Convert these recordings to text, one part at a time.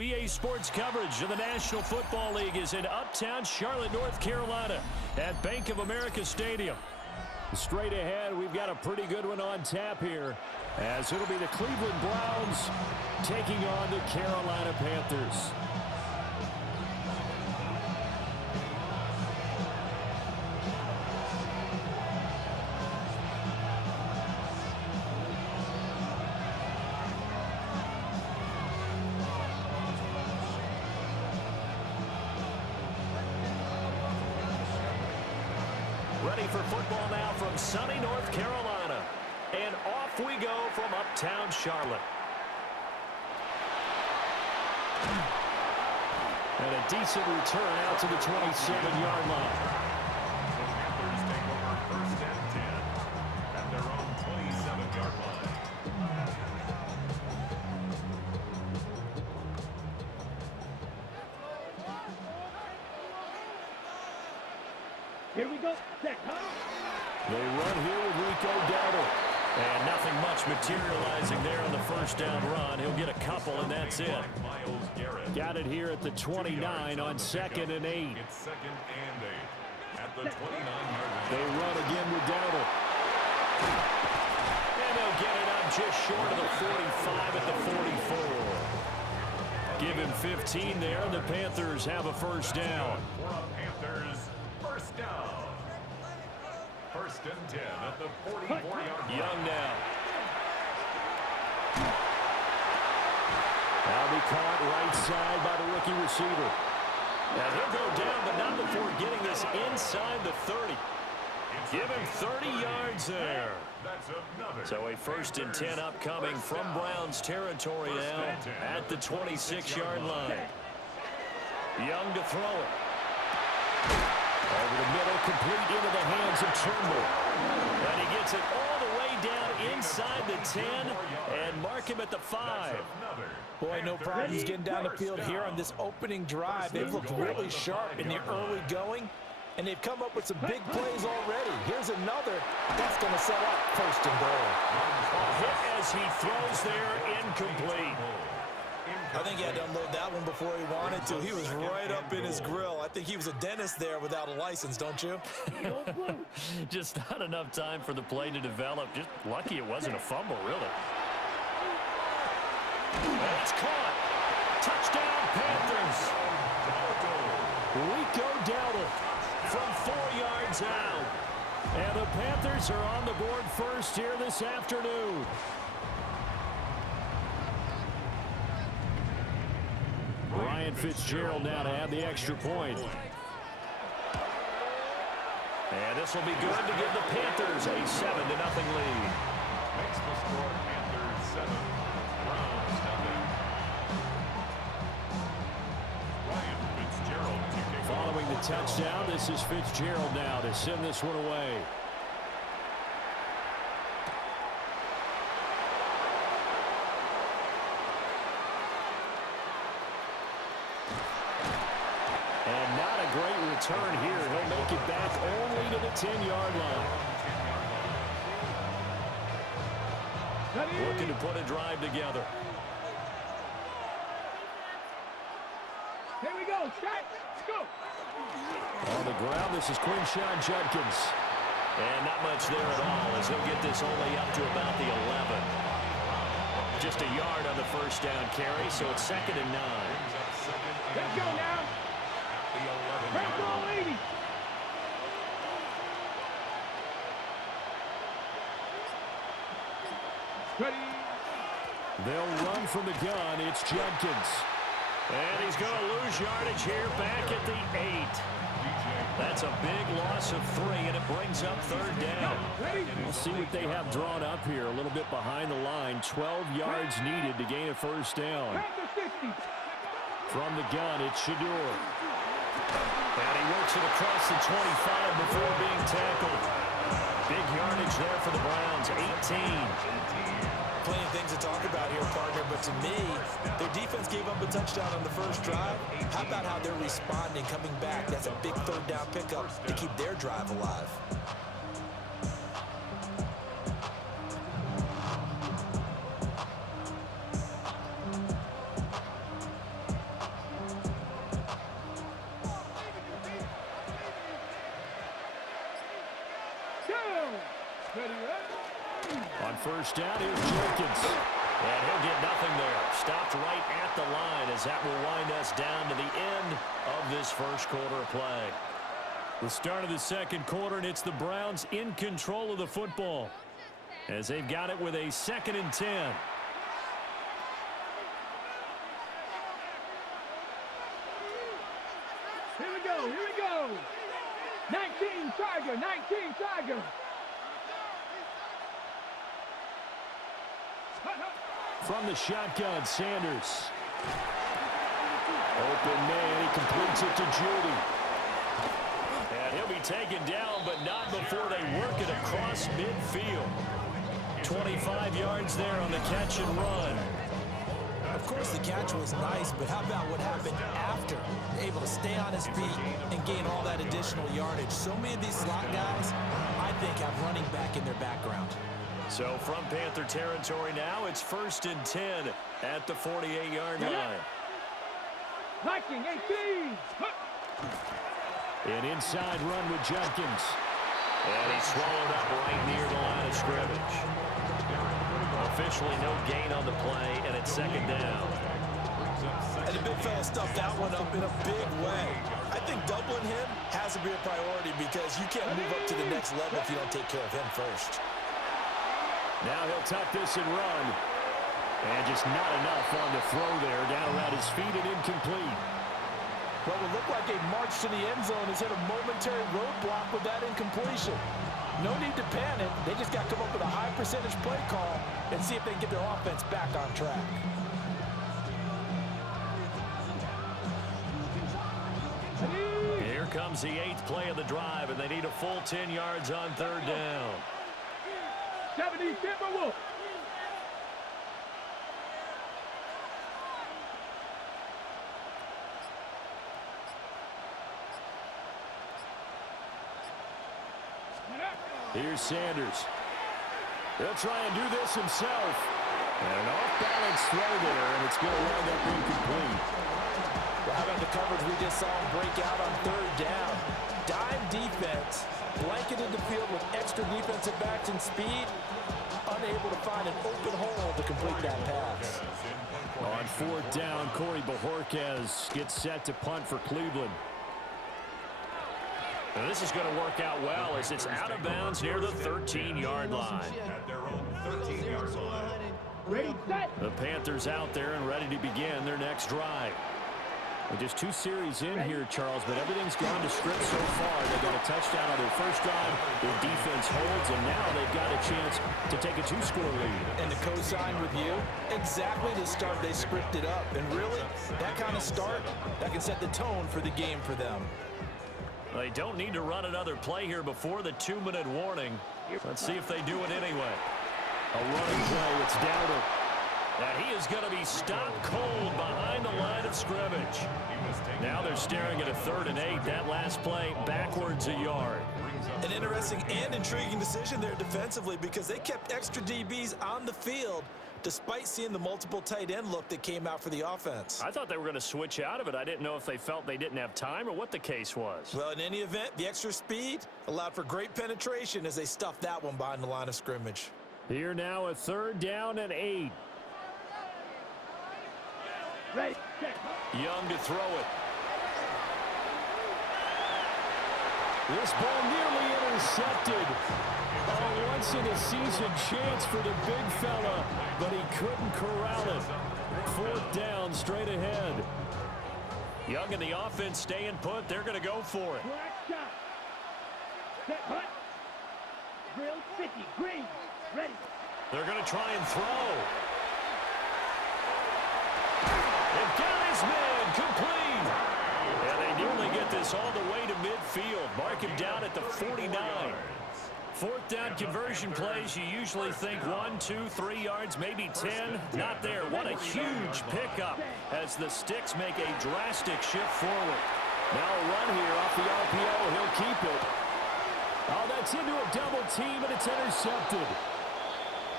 EA Sports coverage of the National Football League is in uptown Charlotte, North Carolina at Bank of America Stadium. Straight ahead, we've got a pretty good one on tap here, as it'll be the Cleveland Browns taking on the Carolina Panthers. Ready for football now from sunny North Carolina. And off we go from uptown Charlotte. And a decent return out to the 27-yard line. The Panthers take over first and 10 at their own 27-yard line. Here we go. They run here with Rico Dowdle. And nothing much materializing there on the first down run. He'll get a couple, and that's it. Got it here at the 29 on 2nd and 8. It's 2nd and 8 at the 29-yard line. They run again with Dowdle. And they'll get it up just short of the 45 at the 44. Give him 15 there, and the Panthers have a first down. For a Panthers first down. First and 10 at the 44-yard line. Young now. That'll be caught right side by the rookie receiver. And he'll go down, but not before getting this inside the 30. Give him 30 yards there. That's another. So a first and 10 upcoming from Browns territory now at the 26-yard line. Young to throw it. Over the middle, complete into the hands of Turnbull. And he gets it all the way down inside the 10 and mark him at the 5. Boy, no problems getting down the field here on this opening drive. They've looked really sharp in the early going, and they've come up with some big plays already. Here's another. That's going to set up first and goal. A hit as he throws there, incomplete. I think he had to unload that one before he wanted to. He was right up in his grill. I think he was a dentist there without a license, don't you? Just not enough time for the play to develop. Just lucky it wasn't a fumble, really. And it's caught. Touchdown, Panthers. Rico Dowdle from 4 yards out. And the Panthers are on the board first here this afternoon. Ryan Fitzgerald now to have the extra point. And this will be good to give the Panthers a 7-0 lead. Makes the score Panthers 7, Browns nothing. Ryan Fitzgerald to kick off. Following the touchdown, this is Fitzgerald now to send this one away. And not a great return here. He'll make it back only to the 10-yard line. Looking to put a drive together. Here we go. Shot. Let's go. On the ground, this is Quinshawn Judkins. And not much there at all as he'll get this only up to about the 11. Just a yard on the first down carry, so it's 2nd and 9. Let's go now. Let's go, lady. Ready. They'll run from the gun. It's Judkins. And he's going to lose yardage here back at the 8. That's a big loss of 3, and it brings up 3rd down. We'll see what they have drawn up here. A little bit behind the line. 12 yards needed to gain a first down. From the gun, it's Shador. And he works it across the 25 before being tackled. Big yardage there for the Browns, 18. talk about here, partner, but to me, their defense gave up a touchdown on the first drive. How about how they're responding, coming back? That's a big third down pickup to keep their drive alive. On first down, here's Jenkins. And he'll get nothing there. Stopped right at the line as that will wind us down to the end of this first quarter of play. The start of the second quarter, and it's the Browns in control of the football as they've got it with a 2nd and 10. Here we go, here we go. 19 Tiger, 19 Tiger. From the shotgun, Sanders. Open man, he completes it to Judy. And he'll be taken down, but not before they work it across midfield. 25 yards there on the catch and run. Of course, the catch was nice, but how about what happened after? Able to stay on his feet and gain all that additional yardage. So many of these slot guys, I think, have running back in their background. So from Panther territory now, it's 1st and 10 at the 48-yard line. Viking 18. An inside run with Jenkins. And he's swallowed up right near the line of scrimmage. Officially no gain on the play, and it's 2nd down. And the big fella stuffed that one up in a big way. I think doubling him has to be a priority because you can't move up to the next level if you don't take care of him first. Now he'll tuck this and run. And just not enough on the throw there. Down around his feet and incomplete. What would look like a march to the end zone has hit a momentary roadblock with that incompletion. No need to panic. They just got to come up with a high percentage play call and see if they can get their offense back on track. Here comes the 8th play of the drive, and they need a full 10 yards on 3rd down. 70 Timberwolves. Here's Sanders. He'll try and do this himself. And an off-balance throw there, and it's going to wind up incomplete. Well, how about the coverage we just saw him break out on 3rd down? Dime defense, blanketed the field with extra defensive backs and speed, unable to find an open hole to complete that pass. On 4th down, Corey Bajorquez gets set to punt for Cleveland. And this is going to work out well as it's out of bounds near the 13-yard line. At their own 13-yard line. Ready, set. The Panthers out there and ready to begin their next drive. Well, just 2 series in here, Charles, but everything's gone to script so far. They got a touchdown on their first drive. Their defense holds, and now they've got a chance to take a 2-score lead. And to co-sign with you, exactly the start they scripted up. And really, that kind of start, that can set the tone for the game for them. They don't need to run another play here before the 2-minute warning. Let's see if they do it anyway. A running play, it's Dowdle. And he is going to be stopped cold behind the line of scrimmage. Now they're staring at a 3rd and 8. That last play backwards a yard. An interesting and intriguing decision there defensively because they kept extra DBs on the field despite seeing the multiple tight end look that came out for the offense. I thought they were going to switch out of it. I didn't know if they felt they didn't have time or what the case was. Well, in any event, the extra speed allowed for great penetration as they stuffed that one behind the line of scrimmage. Here now a 3rd down and 8. Ready, set. Young to throw it. This ball nearly intercepted. A once-in-a-season chance for the big fella, but he couldn't corral it. 4th down, straight ahead. Young and the offense staying put. They're going to go for it. Black shot. Set, hut. Drill 50. Green. Ready. They're going to try and throw. They've got his man complete. And they nearly get this all the way to midfield. Mark him down at the 49. Fourth down conversion plays, you usually think 1, 2, 3 yards, maybe 10. Not there. What a huge pickup as the Sticks make a drastic shift forward. Now a run here off the RPO. He'll keep it. Oh, that's into a double team, and it's intercepted.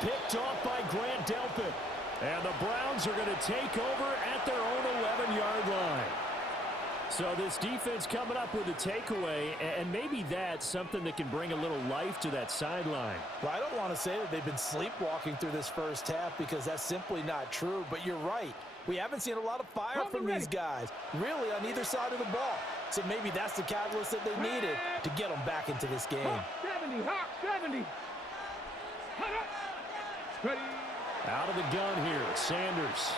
Picked off by Grant Delpit. And the Browns are going to take over at their own 11-yard line. So this defense coming up with a takeaway, and maybe that's something that can bring a little life to that sideline. Well, I don't want to say that they've been sleepwalking through this first half because that's simply not true, but you're right. We haven't seen a lot of fire from these guys, really on either side of the ball. So maybe that's the catalyst that they needed to get them back into this game. Hawk 70, Hawk 70. Ready. Out of the gun here, Sanders.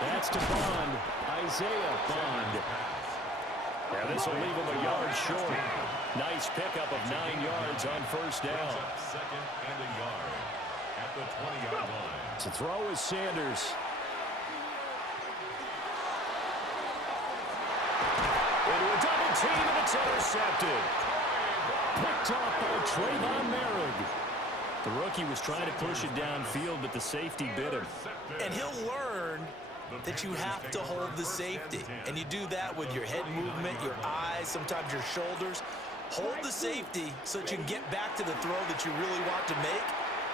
That's to Bond, Isaiah Bond. Yeah, this will leave him a yard short. Nice pickup of 9 yards on first down. Second and a yard at the 20-yard line. To throw is Sanders. Into a double team, and it's intercepted. Picked off by Trayvon Merrick. The rookie was trying to push it downfield, but the safety bit him. And he'll learn that you have to hold the safety. And you do that with your head movement, your eyes, sometimes your shoulders. Hold the safety so that you can get back to the throw that you really want to make.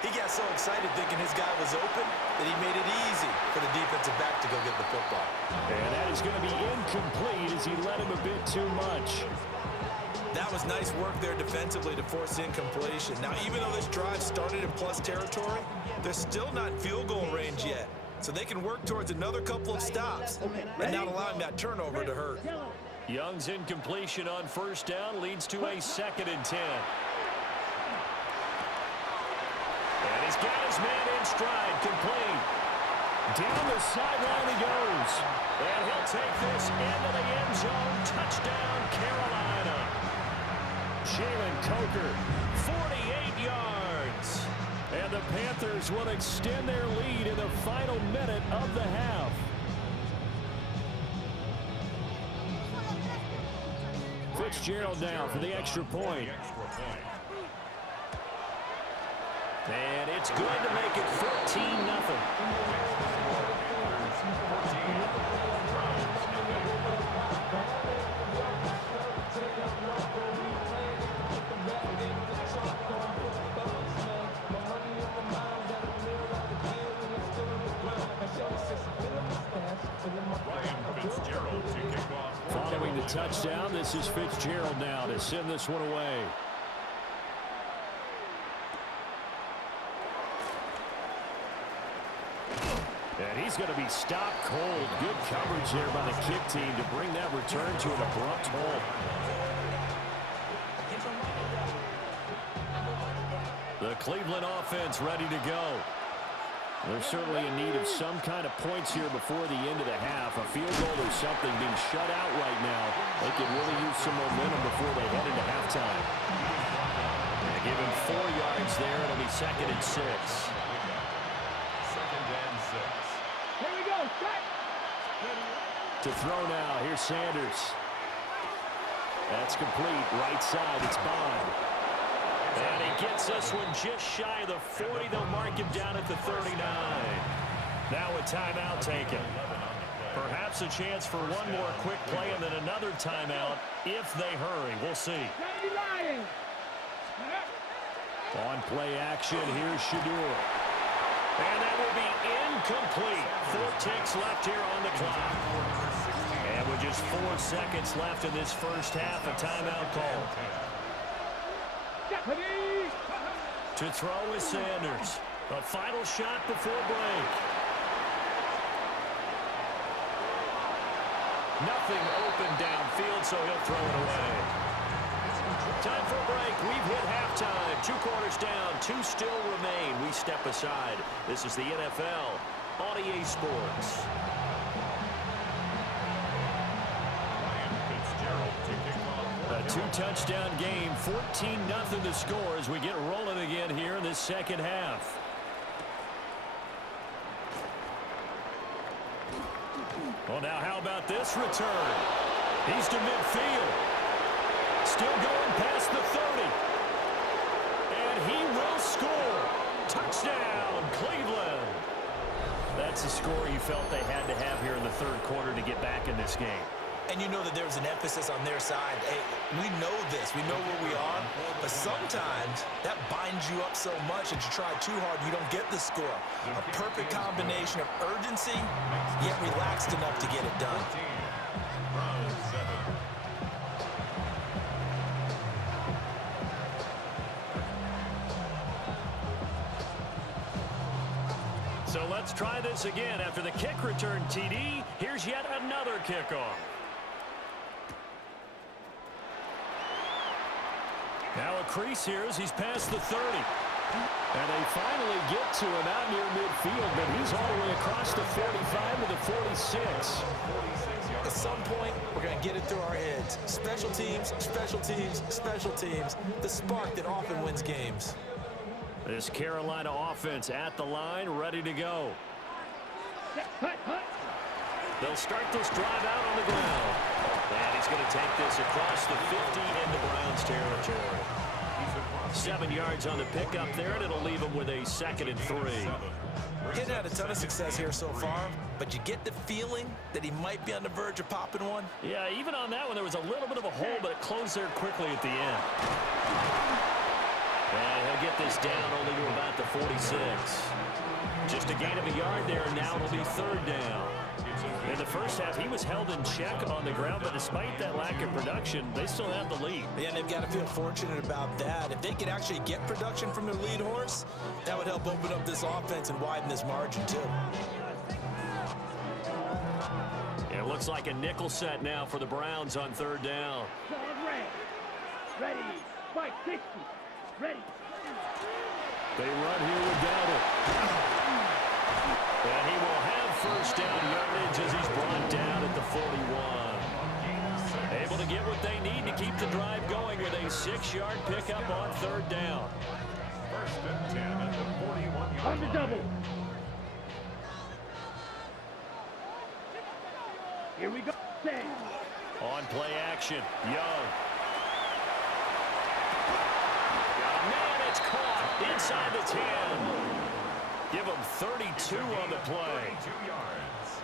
He got so excited thinking his guy was open that he made it easy for the defensive back to go get the football. And that is going to be incomplete as he led him a bit too much. That was nice work there defensively to force incompletion. Now, even though this drive started in plus territory, they're still not in field goal range yet. So they can work towards another couple of stops and not allowing that turnover to hurt. Young's incompletion on first down leads to a 2nd and 10. And he's got his man in stride, complete. Down the sideline he goes. And he'll take this into the end zone. Touchdown, Carolina. Jalen Coker, 48 yards. And the Panthers will extend their lead in the final minute of the half. Fitzgerald now for the extra point. And it's good to make it 14-0. Following the touchdown, this is Fitzgerald now to send this one away. And he's going to be stopped cold. Good coverage there by the kick team to bring that return to an abrupt halt. The Cleveland offense ready to go. They're certainly in need of some kind of points here before the end of the half. A field goal or something being shut out right now. They could really use some momentum before they head into halftime. They give him 4 yards there. It'll be 2nd and 6. Here we go, strike. To throw now, here's Sanders. That's complete, right side, it's Bond. And he gets this one just shy of the 40. They'll mark him down at the 39. Now a timeout taken. Perhaps a chance for one more quick play and then another timeout if they hurry. We'll see. On play action, here's Shadur. And that will be incomplete. 4 ticks left here on the clock. And with just 4 seconds left in this first half, a timeout call. To throw is Sanders. A final shot before break. Nothing open downfield, so he'll throw it away. Time for a break. We've hit halftime. 2 quarters down. 2 still remain. We step aside. This is the NFL on EA Sports. A 2-touchdown game. 14-0 the score as we get rolling again here in this second half. Well, now how about this return? He's to midfield. Still going past the 30. he will score. Touchdown, Cleveland. That's the score you felt they had to have here in the third quarter to get back in this game. And you know that there's an emphasis on their side. Hey, we know this. We know where we are. But sometimes that binds you up so much that you try too hard, you don't get the score. A perfect combination of urgency, yet relaxed enough to get it done. So let's try this again. After the kick return TD, here's yet another kickoff. Now a crease here as he's past the 30. And they finally get to him out near midfield, but he's all the way across the 45 to the 46. At some point, we're going to get it through our heads. Special teams, special teams, special teams. The spark that often wins games. This Carolina offense at the line, ready to go. They'll start this drive out on the ground. And he's going to take this across the 50 into Browns territory. 7 yards on the pickup there, and it'll leave him with a 2nd and 3. He's had a ton of success here so far, but you get the feeling that he might be on the verge of popping one. Yeah, even on that one, there was a little bit of a hole, but it closed there quickly at the end. And he'll get this down only to about the 46. Just a gain of a yard there, and now it'll be 3rd down. In the first half, he was held in check on the ground, but despite that lack of production, they still have the lead. Yeah, and they've got to feel fortunate about that. If they could actually get production from their lead horse, that would help open up this offense and widen this margin, too. And it looks like a nickel set now for the Browns on 3rd down. Ready. Spike 60. Ready. They run here with Dowdle. And he will have 1st down yardage as he's brought down at the 41. Able to get what they need to keep the drive going with a 6-yard pickup on 3rd down. 1st and 10 at the 41-yard On the double. Here we go. Set. On play action, Young. Got a man, it's caught inside the 10. Give them 32 on the play.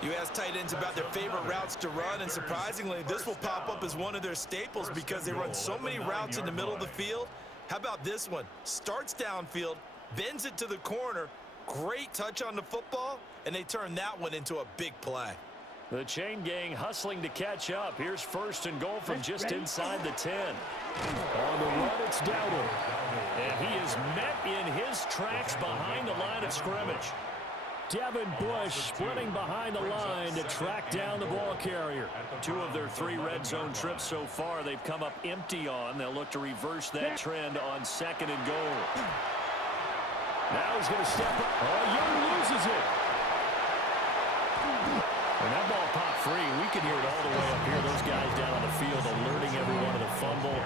You ask tight ends about their favorite routes to run, and surprisingly, this will pop up as one of their staples because they run so many routes in the middle of the field. How about this one? Starts downfield, bends it to the corner, great touch on the football, and they turn that one into a big play. The chain gang hustling to catch up. Here's 1st and goal from just inside the 10. On the run, it's Dowdle. And he is met in his tracks behind the line of scrimmage. Devin Bush splitting behind the line to track down the ball carrier. 2 of their 3 red zone trips so far they've come up empty on. They'll look to reverse that trend on 2nd and goal. Now he's going to step up. Oh, Young loses it. And that ball popped free. We can hear it all the way up here. Those guys down on the field alerting everyone of the fumble.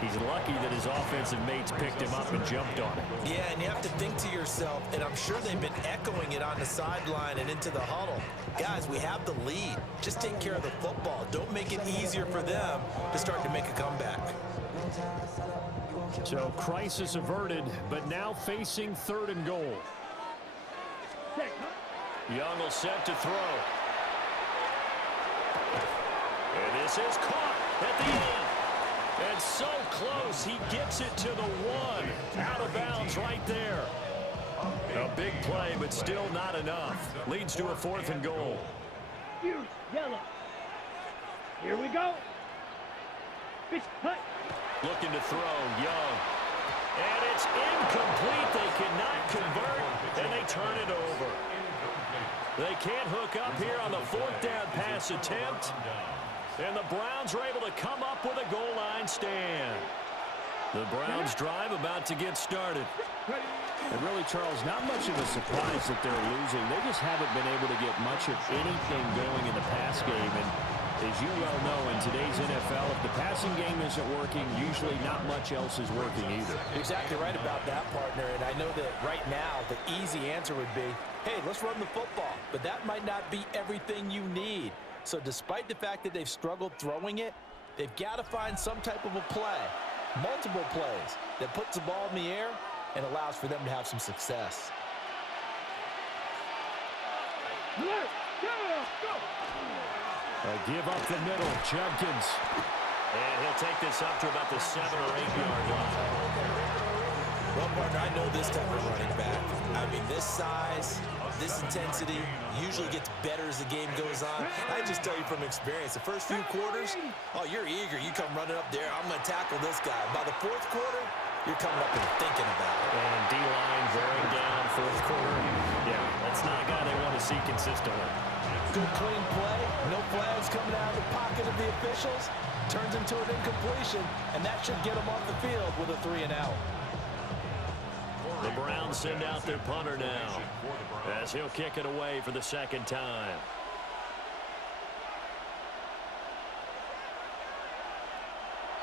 He's lucky that his offensive mates picked him up and jumped on it. Yeah, and you have to think to yourself, and I'm sure they've been echoing it on the sideline and into the huddle. Guys, we have the lead. Just take care of the football. Don't make it easier for them to start to make a comeback. So crisis averted, but now facing 3rd and goal. Young will set to throw. And this is caught at the end. And so close, he gets it to the 1. Out of bounds right there. A big play, but still not enough. Leads to a 4th and goal. Fierce yellow. Here we go. Fish cut. Looking to throw, Young. And it's incomplete. They cannot convert, and they turn it over. They can't hook up here on the 4th down pass attempt. And the Browns are able to come up with a goal line stand. The Browns drive about to get started. And really, Charles, not much of a surprise that they're losing. They just haven't been able to get much of anything going in the pass game. And as you well know, in today's NFL, if the passing game isn't working, usually not much else is working either. Exactly right about that, partner. And I know that right now the easy answer would be, hey, let's run the football. But that might not be everything you need. So despite the fact that they've struggled throwing it, they've got to find some type of a play, multiple plays, that puts the ball in the air and allows for them to have some success. Give up the middle, Judkins. And he'll take this up to about the 7 or 8 yard line. Well, partner, I know this type of running back. I mean, this size, this intensity usually gets better as the game goes on. I just tell you from experience, the first few quarters, oh, you're eager. You come running up there, I'm going to tackle this guy. By the fourth quarter, you're coming up and thinking about it. And D-line wearing down fourth quarter. Yeah, that's not a guy they want to see consistently. Good, clean play. No flags coming out of the pocket of the officials. Turns into an incompletion, and that should get them off the field with a 3-and-out. The Browns send out their punter now as he'll kick it away for the second time.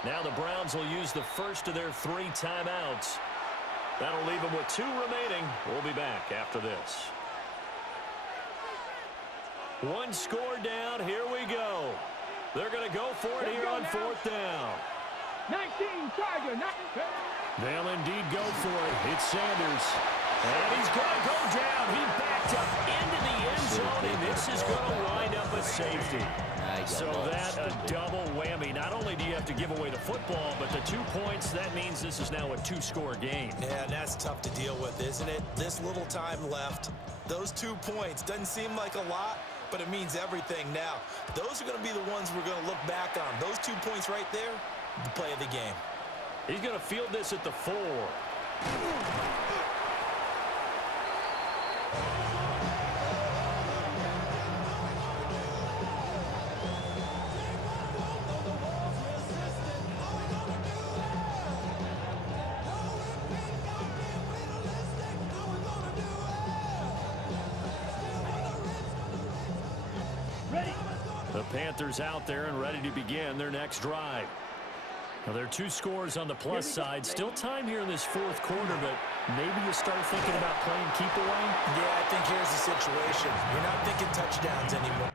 Now the Browns will use the first of their 3 timeouts. That'll leave them with 2 remaining. We'll be back after this. 1 score down. Here we go. They're going to go for it here on 4th down. 19, Charger, 19. They'll indeed go for it. It's Sanders. And he's going to go down. He backed up into the end zone, and this is going to wind up a safety. So that a double whammy. Not only do you have to give away the football, but the 2 points, that means this is now a 2-score game. Yeah, and that's tough to deal with, isn't it? This little time left. Those 2 points doesn't seem like a lot, but it means everything now. Those are going to be the ones we're going to look back on. Those 2 points right there, the play of the game. He's going to field this at the 4. The Panthers out there and ready to begin their next drive. Now, there are 2 scores on the plus side. Still time here in this 4th quarter, but maybe you start thinking about playing keep away? Yeah, I think here's the situation. You're not thinking touchdowns anymore.